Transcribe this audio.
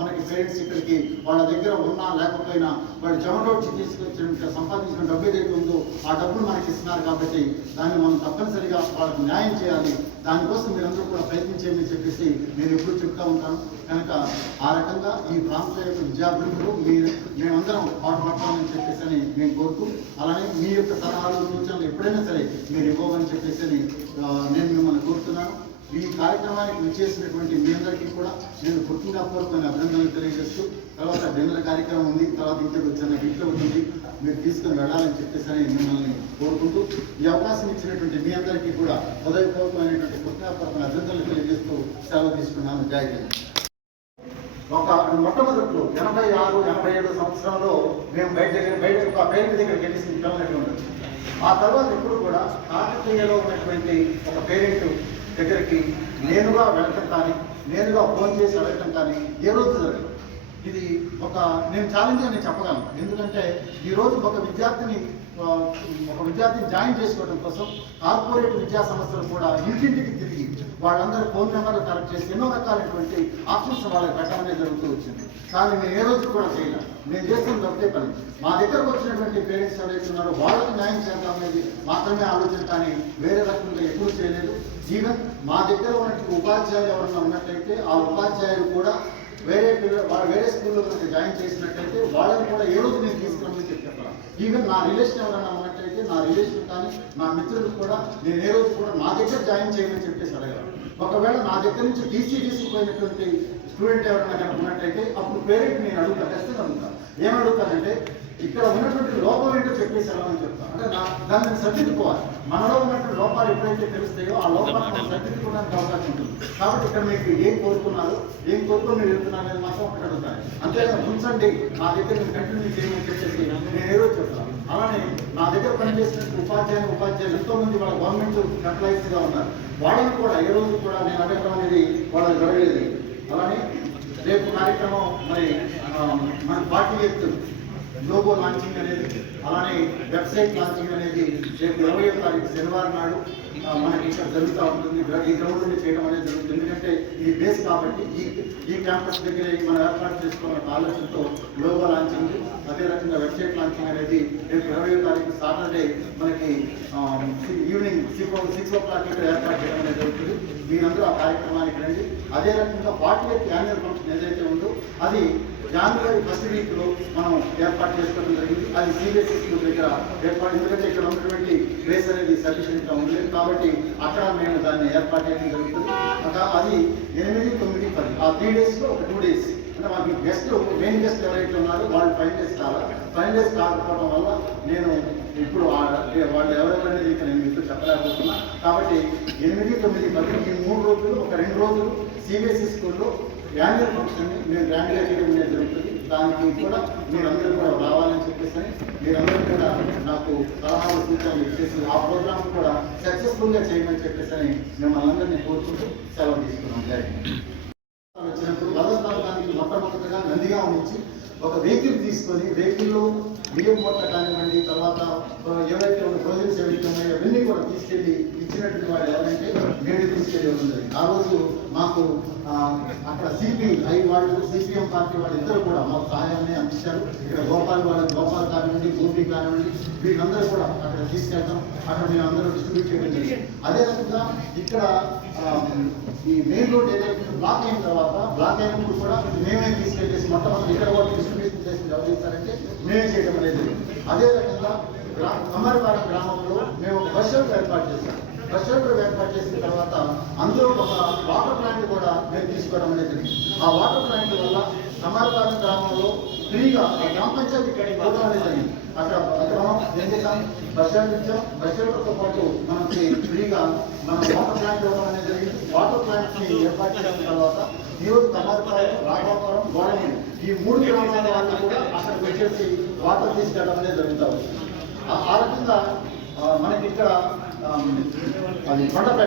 మనకి పేరెంట్స్ ఇక్కడికి వాళ్ళ దగ్గర ఉన్నా లేకపోయినా వాళ్ళు చెమటోడ్చి తీసుకొచ్చిన సంపాదించిన డబ్బు ఏదైతే ఉందో ఆ డబ్బును మనకి ఇస్తున్నారు కాబట్టి దాన్ని మనం తప్పనిసరిగా వాళ్ళకి న్యాయం చేయాలి. దానికోసం మీరందరూ కూడా ప్రయత్నించేయమని చెప్పేసి నేను ఎప్పుడు చెప్తా ఉంటాను. కనుక ఆ రకంగా ఈ ప్రాంత యొక్క విద్యార్థులు మీరు మేమందరం పాటుపడతామని చెప్పేసి అని మేము కోరుతూ అలానే మీ యొక్క సలహాలు సూచనలు ఎప్పుడైనా సరే మీరు ఇవ్వమని చెప్పేసి అని, నేను మిమ్మల్ని కోరుతున్నాను. కార్యక్రమానికి విచ్చేసినటువంటి మీ అందరికీ కూడా నేను పుట్టినపూర్వకమైన అభినందనలు తెలియజేస్తూ తర్వాత డిన్నర్ కార్యక్రమం ఉంది తర్వాత ఇంటికి వచ్చిన ఇంట్లో ఉంటుంది మీరు తీసుకుని వెళ్ళాలని చెప్పేసి మిమ్మల్ని కోరుకుంటూ ఈ అవకాశం ఇచ్చినటువంటి మీ అందరికీ కూడా హృదయపూర్వకమైనటువంటి పుట్టినపూర్వకమైన అభినందనలు తెలియజేస్తూ సెలవు తీసుకున్నాను. జై ఒక మొట్టమొదట్లో ఎనభై ఆరు ఎనభై ఏడు సంవత్సరంలో మేము బయట దగ్గర బయట ఒక పేరెంట్ దగ్గరికి వెళ్ళి పిల్లలకి ఆ తర్వాత ఇప్పుడు కూడా కాకతీయలో ఉన్నటువంటి ఒక పేరెంట్ దగ్గరికి నేనుగా వెళ్ళటం కానీ నేనుగా ఫోన్ చేసి అడగటం కానీ ఏ రోజు జరగదు. ఒక నేను ఛాలెంజ్గా అని చెప్పగలను. ఎందుకంటే ఈరోజు ఒక విద్యార్థిని ఒక విద్యార్థిని జాయిన్ చేసుకోవడం కోసం కార్పొరేట్ విద్యా సంస్థలు కూడా ఇంటింటికి తిరిగి వాళ్ళందరూ ఫోన్ నెంబర్లు కలెక్ట్ చేసి ఎన్నో రకాలైనటువంటి ఆప్షన్స్ వాళ్ళకి పెట్టడమే జరుగుతూ వచ్చింది. కానీ నేను ఏ రోజు కూడా చేయలేదు నేను చేస్తున్నది ఒకటే పని. మా దగ్గరకు వచ్చినటువంటి పేరెంట్స్ ఎవరైతే ఉన్నారో వాళ్ళకి న్యాయం చేద్దాం అనేది మాత్రమే ఆలోచన కానీ వేరే రకంగా ఎప్పుడూ చేయలేదు. ఈవెన్ మా దగ్గర ఉన్నటువంటి ఉపాధ్యాయులు ఎవరైనా ఉన్నట్లయితే ఆ ఉపాధ్యాయులు కూడా వేరే పిల్లలు వేరే స్కూల్లో కనుక జాయిన్ చేసినట్టయితే వాళ్ళని కూడా ఏ రోజు నేను తీసుకురమ్మని చెప్పాను ఈవెన్ నా రిలేషన్ ఎవరైనా ఉన్నట్టయితే నా రిలేషన్ కానీ నా మిత్రులు కూడా నేను ఏ రోజు కూడా నా దగ్గర జాయిన్ చేయమని చెప్పేసి అడగాలి ఒకవేళ నా దగ్గర నుంచి టీసీ తీసుకుపోయినటువంటి స్టూడెంట్ ఎవరైనా కనుక ఉన్నట్టయితే అప్పుడు పేరెంట్ నేను అడుగుతా ఖచ్చితంగా అడుగుతాను ఏమడుగుతానంటే ఇక్కడ ఉన్నటువంటి లోపం ఏంటో చెప్పేసి వెళ్ళమని చెప్తాను అంటే నా దాన్ని సర్దిద్దుకోవాలి. మనలో ఉన్నటువంటి ఎప్పుడైతే తెలుస్తాయో ఆ లోపాలను మనం సర్దిద్దుకోవడానికి అవకాశం ఉంటుంది. కాబట్టి ఇక్కడ మీకు ఏం కోరుకున్నారు ఏం కోరుకుని మీరు వెళ్తున్నారు అనేది మాత్రం ఒకటి అడుగుతాను అంతేగాని ఉంచండి నా దగ్గర మీరు కంటిన్యూ చేయమని చెప్పేసి నేను ఏదో చెప్తాను. అలానే నా దగ్గర పనిచేసిన ఉపాధ్యాయులు ఉపాధ్యాయులు ఎంతో మంది వాళ్ళ గవర్నమెంట్ ఎంప్లాయీస్గా ఉన్నారు. వాళ్ళని కూడా ఏ రోజు కూడా నేను అడగడం అనేది వాళ్ళకి జరగలేదు. అలానే రేపు కార్యక్రమం మరి మన పార్టీ ఎత్తు లోగో లాంచింగ్ అనేది వెబ్సైట్ క్లాసింగ్ అనేది రేపు ఇరవై తారీఖు శనివారం నాడు మనకి ఇక్కడ జరుగుతూ ఉంటుంది. ఈ గ్రౌండ్ నుండి చేయడం అనేది జరుగుతుంది. ఎందుకంటే ఇది బేస్ కాబట్టి ఈ ఈ క్యాంపస్ దగ్గర మనం ఏర్పాటు చేసుకోవాలన్న ఆలోచనతో లోగో లాంచింగ్ అదే రకంగా వెబ్సైట్ లాంచింగ్ అనేది రేపు ఇరవై తారీఖు సాటర్డే మనకి evening six o six o'clock ఇక్కడ ఏర్పాటు చేయడం అనేది జరుగుతుంది. మీరందరూ ఆ కార్యక్రమానికి రండి. అదే రకంగా పార్టీ యొక్క యాన్యువల్ ఫంక్షన్ ఏదైతే ఉందో అది జనవరి ఫస్ట్ వీక్లో మనం ఏర్పాటు చేసుకోవడం జరిగింది. అది సిబిఎస్ఈ స్కూల్ దగ్గర ఏర్పాటు. ఎందుకంటే ఇక్కడ ఉన్నటువంటి ప్లేస్ అనేది సఫిషియెంట్గా ఉండలేదు కాబట్టి అక్కడ మేము దాన్ని ఏర్పాటు చేయడం జరుగుతుంది. అది ఎనిమిది తొమ్మిది పది. ఆ త్రీ డేస్లో ఒక టూ డేస్. అంటే మాకు గెస్ట్ మెయిన్ గెస్ట్ ఎవరైతే ఉన్నారో వాళ్ళు ఫైవ్ డేస్ కావాలి. ఫైవ్ డేస్ కాకపోవడం వల్ల నేను ఇప్పుడు వాళ్ళు ఎవరెవరనేది ఇక్కడ నేను మీకు చెప్పలేకపోతున్నా. కాబట్టి ఎనిమిది తొమ్మిది పది ఈ మూడు రోజులు ఒక రెండు రోజులు సిబిఎస్ఈ స్కూల్లో యాన్యువల్ ఫంక్షన్ మేము గ్రాండ్గా చేయడం అనేది జరుగుతుంది దానికి కూడా మీరందరూ కూడా రావాలని చెప్పేసి మీరందరూ కూడా నాకు సలహాలు సూచనలు ఇచ్చేసి ఆ ప్రోగ్రామ్ కూడా సక్సెస్ఫుల్గా చేయమని చెప్పేసి మిమ్మల్ని అందరినీ కోరుకుంటూ సెలవు తీసుకున్నాం జై హింద్. వచ్చినప్పుడు వరదస్థానానికి మొట్టమొదటిగా నందిగా ఉంచి ఒక వెహికల్ తీసుకొని వెహికల్లో బియ్యం మూట కానివ్వండి తర్వాత ఏవైతే ప్రొజెక్ట్స్ ఏవైతే ఉన్నాయో అవన్నీ కూడా తీసుకెళ్ళి ఇచ్చినటువంటి వాళ్ళు ఎవరంటే నేడు తీసుకెళ్ళి ఉంది ఆ రోజు మాకు అక్కడ సిపి ఐ వాళ్ళు సిపిఎం పార్టీ వాళ్ళు ఇద్దరు కూడా మాకు సహాయాన్ని అందించారు. ఇక్కడ గోపాల్ వాళ్ళ గోపాల్ కానివ్వండి గోపి కానివ్వండి వీళ్ళందరూ కూడా అక్కడ తీసుకెళ్తాం అక్కడ మేము అందరూ డిస్ట్రిబ్యూట్ చేయడం అదే రకంగా ఇక్కడ ఈ మెయిన్ రోడ్ ఏదైతే బ్లాక్ అయిన తర్వాత బ్లాక్ అయినప్పుడు కూడా మేమే తీసుకెళ్ళేసి మొట్టమొదటి ఇక్కడ కూడా డిస్ట్రిబ్యూషన్ చేసి ఎవరు చేస్తారంటే మేమే చేయడం అనేది అదే రకంగా గ్రా గ్రామంలో మేము ఒక బస్ షెల్టర్ ఏర్పాటు చేశాం. బస్ షెల్టర్ ఏర్పాటు చేసిన తర్వాత అందులో ఒక వాటర్ ప్లాంట్ కూడా మేము తీసుకోవడం అనేది ఆ వాటర్ ప్లాంట్ వల్ల అమరపాలెం గ్రామంలో ఫ్రీగా ఆ గ్రామ పంచాయతీ ఇవ్వడం అనేది జరిగింది. అక్కడ గ్రామం ఏం చేశాం? బస్ షెల్టర్ ఇచ్చాం. బస్ షెల్టర్తో పాటు మనకి ఫ్రీగా మనం వాటర్ ప్లాంట్ ఇవ్వడం అనేది జరిగింది. వాటర్ ప్లాంట్ని ఏర్పాటు చేసిన తర్వాత ఈ రోజు కమర్పాలెం రాఘవపురం గోడమూడి ఈ మూడు గ్రామాల వాళ్ళు కూడా అక్కడికి వచ్చేసి వాటర్ తీసుకెళ్ళడం అనేది జరుగుతూ ఉంది. ఆ- రకంగా మనకి ఇక్కడ అది కొండపై